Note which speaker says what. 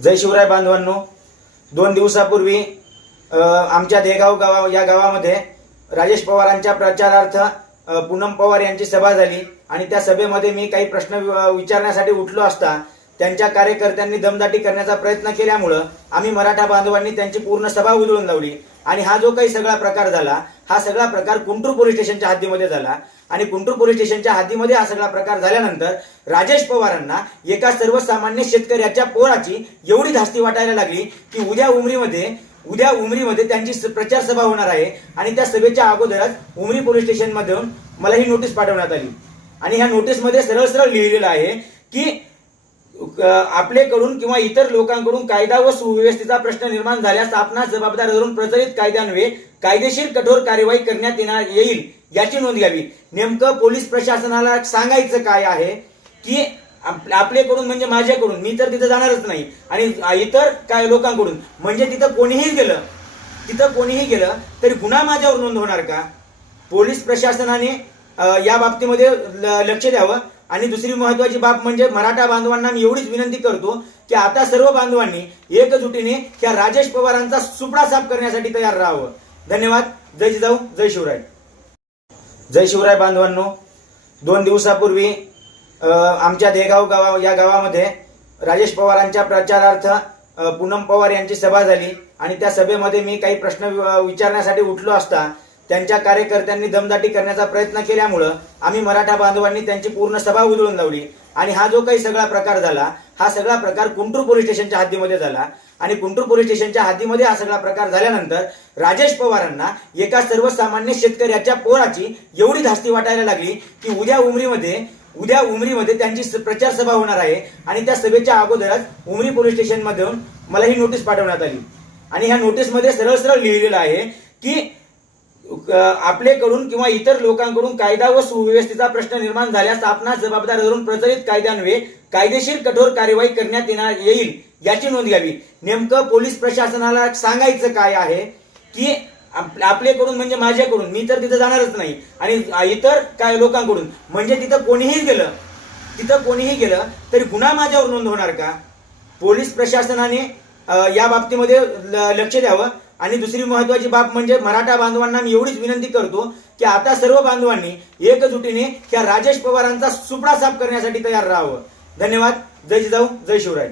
Speaker 1: जय शिवराय बांधवांनो. दोन दिवसापूर्वी आमच्या देगाव गावा या गावामध्ये राजेश पवारांच्या प्रचारार्थ पूनम पवार यांची सभा झाली. आणि त्या सभेमध्ये मी काही प्रश्न वि- विचारण्यासाठी उठलो असता त्यांच्या कार्यकर्त्यांनी दमदाटी करण्याचा प्रयत्न केल्यामुळं आम्ही मराठा बांधवांनी त्यांची पूर्ण सभा उधळून लावली. आणि हा जो काही सगळा प्रकार झाला हा सगळा प्रकार कुंटूर पोलीस स्टेशनच्या हद्दीमध्ये झाला. आणि कुंटूर पोलीस स्टेशनच्या हातीमध्ये हा सगळा प्रकार झाल्यानंतर राजेश पवारांना एका सर्वसामान्य शेतकऱ्याच्या पोराची एवढी धास्ती वाटायला लागली की उद्या उमरीमध्ये उद्या उमरीमध्ये त्यांची स- प्रचार सभा होणार आहे आणि त्या सभेच्या अगोदरच उमरी पोलीस स्टेशनमधून मला ही नोटीस पाठवण्यात आली. आणि ह्या नोटीसमध्ये सरळ सरळ लिहिलेलं आहे की आपलेकडून किंवा इतर लोकांकडून कायदा व सुव्यवस्थेचा प्रश्न निर्माण झाल्यास आपणास जबाबदार धरून प्रचलित कायद्यान्वये कायदेशीर कठोर कार्यवाही करण्यात येणार येईल याची नोंद घ्यावी. नेमकं पोलीस प्रशासनाला सांगायचं काय आहे? की आपल्याकडून आपलेकडून म्हणजे माझ्याकडून मी तर तिथं जाणारच नाही. आणि इतर काय लोकांकडून? म्हणजे तिथं कोणीही गेलं तिथं कोणीही गेलं तरी गुन्हा माझ्यावर नोंद होणार का? पोलीस प्रशासनाने या बाबतीमध्ये ल- लक्ष द्यावं. आणि दुसरी महत्वाची बाब म्हणजे मराठा बांधवांना मी एवढीच विनंती करतो की आता सर्व बांधवांनी एकजुटीने त्या राजेश पवारांचा सुपडा साफ करण्यासाठी तयार राहावं. धन्यवाद. जय जिजाऊ. जय शिवराय. जय शिवराय बांधवांनो. दोन दिवसापूर्वी आमच्या देगाव गावा या गावामध्ये राजेश पवारांच्या प्रचारार्थ पूनम पवार यांची सभा झाली आणि त्या सभेमध्ये मी काही प्रश्न विचारण्यासाठी उठलो असता त्यांच्या कार्यकर्त्यांनी दमदाटी करण्याचा प्रयत्न केल्यामुळं आम्ही मराठा बांधवांनी त्यांची पूर्ण सभा उधळून लावली. आणि हा जो काही सगळा प्रकार झाला हा सगळा प्रकार कुंटूर पोलीस स्टेशनच्या हद्दीमध्ये झाला. आणि कुंटूर पोलीस स्टेशनच्या हद्दीमध्ये हा सगळा प्रकार झाल्यानंतर राजेश पवारांना एका सर्वसामान्य शेतकऱ्याच्या पोराची एवढी धास्ती वाटायला लागली की उद्या उमरीमध्ये उद्या उमरीमध्ये त्यांची स- प्रचार सभा होणार आहे. आणि त्या सभेच्या अगोदरच उमरी पोलीस स्टेशनमधून मला ही नोटीस पाठवण्यात आली. आणि ह्या नोटीसमध्ये सरळ सरळ लिहिलेलं आहे की आपलेकडून किंवा इतर लोकांकडून कायदा व सुव्यवस्थेचा प्रश्न निर्माण झाल्यास आपणास जबाबदार धरून प्रचलित कायद्यान्वये कायदेशीर कठोर कार्यवाही करण्यात येणार येईल याची नोंद घ्यावी. नेमकं पोलीस प्रशासनाला सांगायचं काय आहे? की आपलेकडून म्हणजे माझ्याकडून मी तर तिथं जाणारच नाही. आणि इतर काय लोकांकडून? म्हणजे तिथं कोणीही गेलं तिथं कोणीही गेलं तरी गुन्हा माझ्यावर नोंद होणार का? पोलीस प्रशासनाने या बाबतीमध्ये ल- लक्ष द्यावं. आणि दुसरी महत्वाची बाब म्हणजे मराठा बांधवांना मी एवढीच विनंती करतो की आता सर्व बांधवांनी एकजुटीने त्या राजेश पवारांचा सुपडा साफ करण्यासाठी तयार राहावं. धन्यवाद. जय जिजाऊ. जय शिवराय.